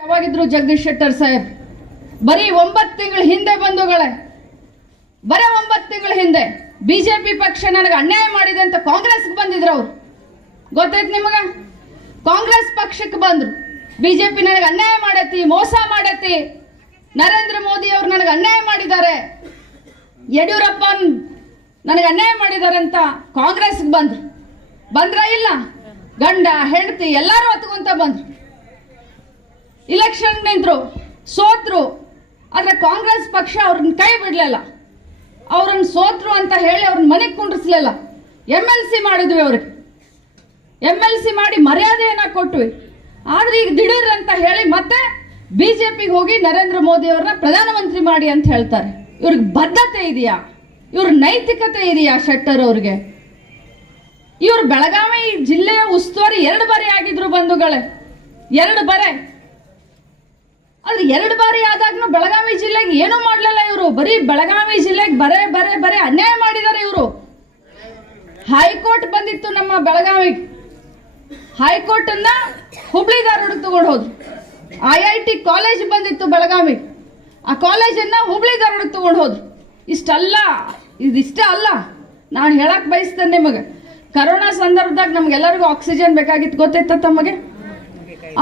ಯಾವಾಗಿದ್ರು ಜಗದೀಶ್ ಶೆಟ್ಟರ್ ಸಾಹೇಬ್, ಬರೀ ಒಂಬತ್ತು ತಿಂಗಳ ಹಿಂದೆ ಬಂಧುಗಳೇ. ಬರೀ ಒಂಬತ್ತು ತಿಂಗಳ ಹಿಂದೆ ಬಿಜೆಪಿ ಪಕ್ಷ ನನಗೆ ಅನ್ಯಾಯ ಮಾಡಿದೆ ಅಂತ ಕಾಂಗ್ರೆಸ್ಗೆ ಬಂದಿದ್ರು ಅವ್ರು. ಗೊತ್ತಾಯ್ತು ನಿಮಗ? ಕಾಂಗ್ರೆಸ್ ಪಕ್ಷಕ್ಕೆ ಬಂದ್ರು. ಬಿಜೆಪಿ ನನಗೆ ಅನ್ಯಾಯ ಮಾಡೈತಿ, ಮೋಸ ಮಾಡೈತಿ. ನರೇಂದ್ರ ಮೋದಿ ಅವರು ನನಗೆ ಅನ್ಯಾಯ ಮಾಡಿದ್ದಾರೆ. ಯಡಿಯೂರಪ್ಪ ನನಗೆ ಅನ್ಯಾಯ ಮಾಡಿದ್ದಾರೆ ಅಂತ ಕಾಂಗ್ರೆಸ್ಗೆ ಬಂದ್ರು. ಬಂದ್ರ ಇಲ್ಲ? ಗಂಡ, ಹೆಂಡತಿ ಎಲ್ಲರೂ ಹತ್ಕೊಂತ ಬಂದ್ರು. ಇಲೆಕ್ಷನ್ ನಿಂತರು, ಸೋತ್ರು. ಆದರೆ ಕಾಂಗ್ರೆಸ್ ಪಕ್ಷ ಅವ್ರನ್ನ ಕೈ ಬಿಡಲಿಲ್ಲ. ಅವ್ರನ್ನ ಸೋತ್ರು ಅಂತ ಹೇಳಿ ಅವ್ರನ್ನ ಮನೆಗೆ ಕುಂಡ್ರಿಸ್ಲಿಲ್ಲ. ಎಂ ಎಲ್ ಸಿ ಮಾಡಿದ್ವಿ ಅವ್ರಿಗೆ. ಎಂ ಎಲ್ ಸಿ ಮಾಡಿ ಮರ್ಯಾದೆಯನ್ನ ಕೊಟ್ವಿ. ಆದ್ರೆ ಈಗ ದಿಢೀರ್ ಅಂತ ಹೇಳಿ ಮತ್ತೆ ಬಿಜೆಪಿಗೆ ಹೋಗಿ ನರೇಂದ್ರ ಮೋದಿ ಅವ್ರನ್ನ ಪ್ರಧಾನಮಂತ್ರಿ ಮಾಡಿ ಅಂತ ಹೇಳ್ತಾರೆ. ಇವ್ರಿಗೆ ಬದ್ಧತೆ ಇದೆಯಾ? ಇವ್ರ ನೈತಿಕತೆ ಇದೆಯಾ ಶೆಟ್ಟರ್ ಅವ್ರಿಗೆ? ಇವ್ರು ಬೆಳಗಾವಿ ಜಿಲ್ಲೆಯ ಉಸ್ತುವಾರಿ ಎರಡು ಬಾರಿ ಆಗಿದ್ರು ಬಂಧುಗಳೇ. ಎರಡು ಬಾರಿ. ಆದ್ರೆ ಎರಡು ಬಾರಿ ಆದಾಗ್ನು ಬೆಳಗಾವಿ ಜಿಲ್ಲೆಗೆ ಏನೂ ಮಾಡ್ಲಿಲ್ಲ ಇವರು. ಬರೀ ಬೆಳಗಾವಿ ಜಿಲ್ಲೆಗೆ ಬರೇ ಬರೇ ಬರೇ ಅನ್ಯಾಯ ಮಾಡಿದ್ದಾರೆ ಇವರು. ಹೈಕೋರ್ಟ್ ಬಂದಿತ್ತು ನಮ್ಮ ಬೆಳಗಾವಿಗೆ ಹೈಕೋರ್ಟ್ ಅನ್ನ ಹುಬ್ಳಿ ಧಾರವಾಡಕ್ಕೆ ತಗೊಂಡು ಹೋದ್ರು. ಐ ಐ ಟಿ ಕಾಲೇಜ್ ಬಂದಿತ್ತು ಬೆಳಗಾವಿ. ಆ ಕಾಲೇಜನ್ನ ಹುಬ್ಳಿ ಧಾರವಾಡಕ್ಕೆ ತಗೊಂಡು ಹೋದ್ರು. ಇಷ್ಟಲ್ಲ, ಇದಿಷ್ಟೇ ಅಲ್ಲ. ನಾನು ಹೇಳಕ್ ಬಯಸ್ತೇನೆ ನಿಮಗೆ. ಕರೋನಾ ಸಂದರ್ಭದಾಗ ನಮ್ಗೆಲ್ಲರಿಗೂ ಆಕ್ಸಿಜನ್ ಬೇಕಾಗಿತ್ತು. ಗೊತ್ತೈತ ತಮಗೆ?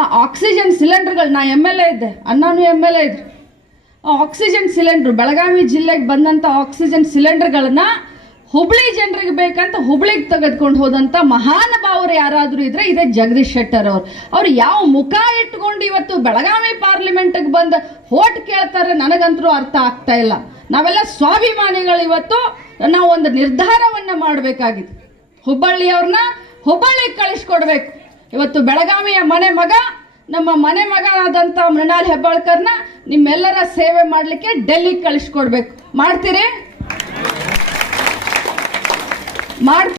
ಆ ಆಕ್ಸಿಜನ್ ಸಿಲಿಂಡರ್ಗಳು ನಾ ಎಂ ಎಲ್ ಎ ಇದ್ದೆ, ಅಣ್ಣನೂ ಎಂ ಎಲ್ ಎ ಇದ್ರು. ಆ ಆಕ್ಸಿಜನ್ ಸಿಲಿಂಡರ್ ಬೆಳಗಾವಿ ಜಿಲ್ಲೆಗೆ ಬಂದಂಥ ಆಕ್ಸಿಜನ್ ಸಿಲಿಂಡರ್ಗಳನ್ನ ಹುಬ್ಳಿ ಜನರಿಗೆ ಬೇಕಂತ ಹುಬ್ಳಿಗೆ ತೆಗೆದುಕೊಂಡು ಹೋದಂಥ ಮಹಾನುಭಾವರು ಯಾರಾದರೂ ಇದ್ರೆ ಇದೇ ಜಗದೀಶ್ ಶೆಟ್ಟರ್ ಅವರು. ಅವ್ರು ಯಾವ ಮುಖ ಇಟ್ಕೊಂಡು ಇವತ್ತು ಬೆಳಗಾವಿ ಪಾರ್ಲಿಮೆಂಟ್ಗೆ ಬಂದು ಹೋಟ್ ಕೇಳ್ತಾರೆ ನನಗಂತರೂ ಅರ್ಥ ಆಗ್ತಾ ಇಲ್ಲ. ನಾವೆಲ್ಲ ಸ್ವಾಭಿಮಾನಿಗಳು ಇವತ್ತು, ನಾವು ಒಂದು ನಿರ್ಧಾರವನ್ನು ಮಾಡಬೇಕಾಗಿದೆ. ಹುಬ್ಬಳ್ಳಿಯವ್ರನ್ನ ಹುಬ್ಬಳ್ಳಿಗೆ ಕಳಿಸ್ಕೊಡ್ಬೇಕು. ಇವತ್ತು ಬೆಳಗಾವಿಯ ಮನೆ ಮಗ, ನಮ್ಮ ಮನೆ ಮಗನಾದಂಥ ಮೃಣಾಲ್ ಹೆಬ್ಬಾಳ್ಕರ್ನ ನಿಮ್ಮೆಲ್ಲರ ಸೇವೆ ಮಾಡಲಿಕ್ಕೆ ಡೆಲ್ಲಿಗೆ ಕಳಿಸ್ಕೊಡ್ಬೇಕು. ಮಾಡ್ತೀರಿ? ಮಾಡ್